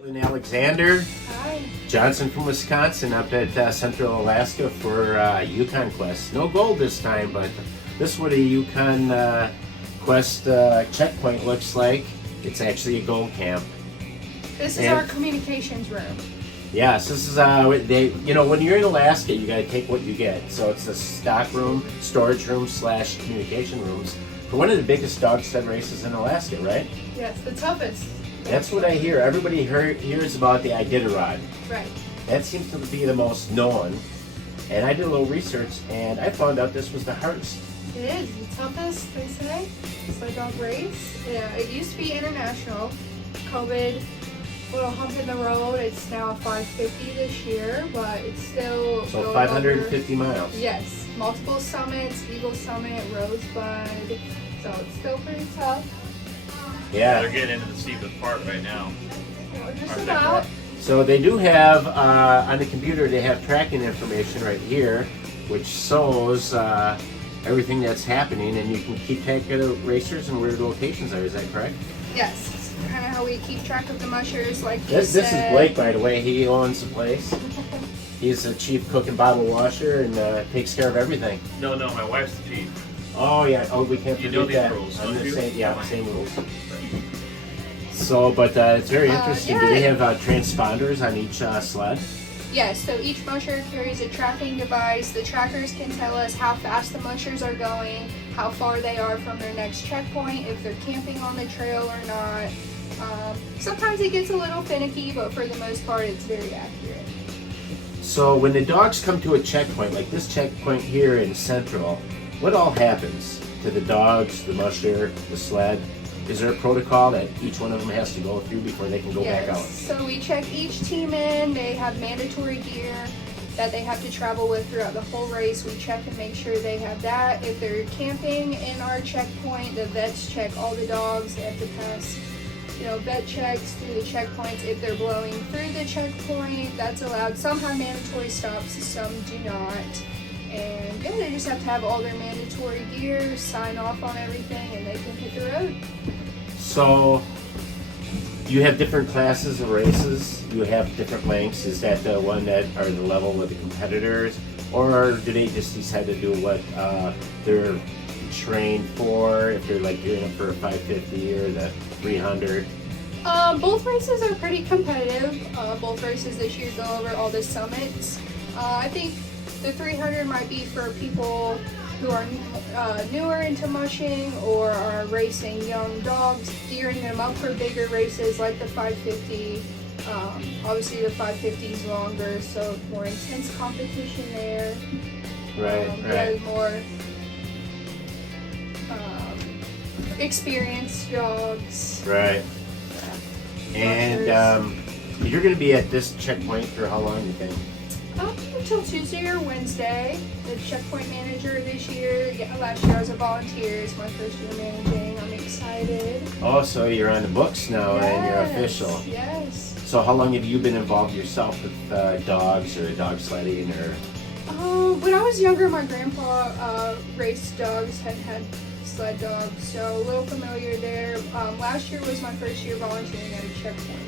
Caitlin Alexander, Hi. Johnson from Wisconsin, up at Central Alaska for Yukon Quest. No gold this time, but this is what a Yukon Quest checkpoint looks like. It's actually a gold camp. This is our communications room. Yes, this is when you're in Alaska, you gotta take what you get. So it's a stock room, storage room / communication rooms for one of the biggest dog sled races in Alaska, right? Yes, the toughest. That's what I hear. Everybody hears about the Iditarod. Right. That seems to be the most known. And I did a little research, and I found out this was the hardest. It is the toughest, they say. Sled dog race. Yeah, it used to be international. COVID, little hump in the road. It's now 550 this year, but it's still So 550 miles. Yes, multiple summits, Eagle Summit, Rosebud. So it's still pretty tough. Yeah. They're getting into the steepest part right now. Just about. So they do have, on the computer, they have tracking information right here, which shows everything that's happening, and you can keep track of the racers and where the locations are. Is that correct? Yes, it's kind of how we keep track of the mushers, like This is Blake, by the way. He owns the place. He's the chief cook and bottle washer and takes care of everything. No, my wife's the chief. Oh, yeah. Oh, we can't You know forget that. these rules, I'm don't the you? same rules. So, but it's very interesting. Do they have transponders on each sled? Yes, so each musher carries a tracking device. The trackers can tell us how fast the mushers are going, how far they are from their next checkpoint, if they're camping on the trail or not. Sometimes it gets a little finicky, but for the most part it's very accurate. So when the dogs come to a checkpoint, like this checkpoint here in Central, what all happens to the dogs, the musher, the sled? Is there a protocol that each one of them has to go through before they can go back out? So we check each team in. They have mandatory gear that they have to travel with throughout the whole race. We check and make sure they have that. If they're camping in our checkpoint, the vets check all the dogs. They have to pass, vet checks through the checkpoints. If they're blowing through the checkpoint, that's allowed. Some have mandatory stops, some do not. And yeah, they just have to have all their mandatory gear, sign off on everything, and they can hit the road. So you have different classes of races. You have different lengths. Is that the one that are the level with the competitors, or do they just decide to do what they're trained for? If they're like gearing up for a 550 or the 300. Both races are pretty competitive. Both races this year go over all the summits. I think the 300 might be for people who are newer into mushing or are racing young dogs, gearing them up for bigger races like the 550. Obviously the 550 is longer, so more intense competition there. Right. More experienced dogs. Right. And you're going to be at this checkpoint for how long, you think? Until Tuesday or Wednesday. The checkpoint manager this year. Last year I was a volunteer. It's my first year managing. I'm excited. Oh, so you're on the books now and you're official. Yes. So how long have you been involved yourself with dogs or dog sledding or? When I was younger, my grandpa raced dogs, had sled dogs, so a little familiar there. Last year was my first year volunteering at a checkpoint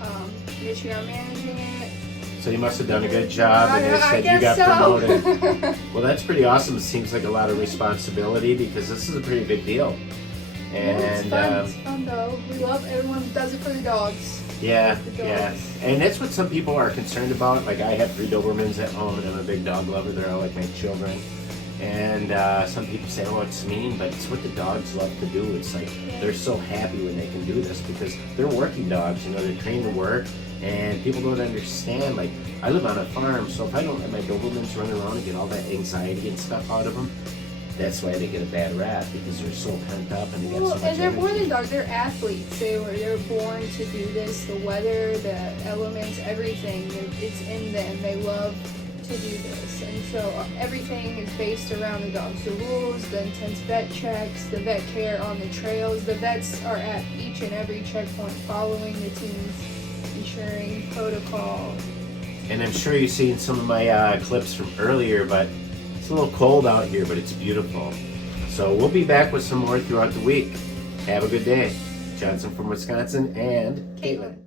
though. This year I'm managing it. So you must have done a good job, and they said you got promoted. Well, that's pretty awesome. It seems like a lot of responsibility because this is a pretty big deal. And it's fun though. We love everyone who does it for the dogs. Yeah. And that's what some people are concerned about. Like I have 3 Dobermans at home, and I'm a big dog lover. They're all like my children. And some people say, oh, it's mean, but it's what the dogs love to do. It's like they're so happy when they can do this because they're working dogs. They're trained to work. And people don't understand, like, I live on a farm, so if I don't let my Dobermans run around and get all that anxiety and stuff out of them, that's why they get a bad rap, because they're so pent up and they got so much and they're energy. more than dogs, they're athletes. They're born to do this, the weather, the elements, everything. It's in them. They love to do this. And so everything is based around the dogs. The rules, the intense vet checks, the vet care on the trails. The vets are at each and every checkpoint following the teams, ensuring protocol. And I'm sure you've seen some of my clips from earlier, but it's a little cold out here, but it's beautiful. So we'll be back with some more throughout the week. Have a good day. Johnson from Wisconsin and Caitlin.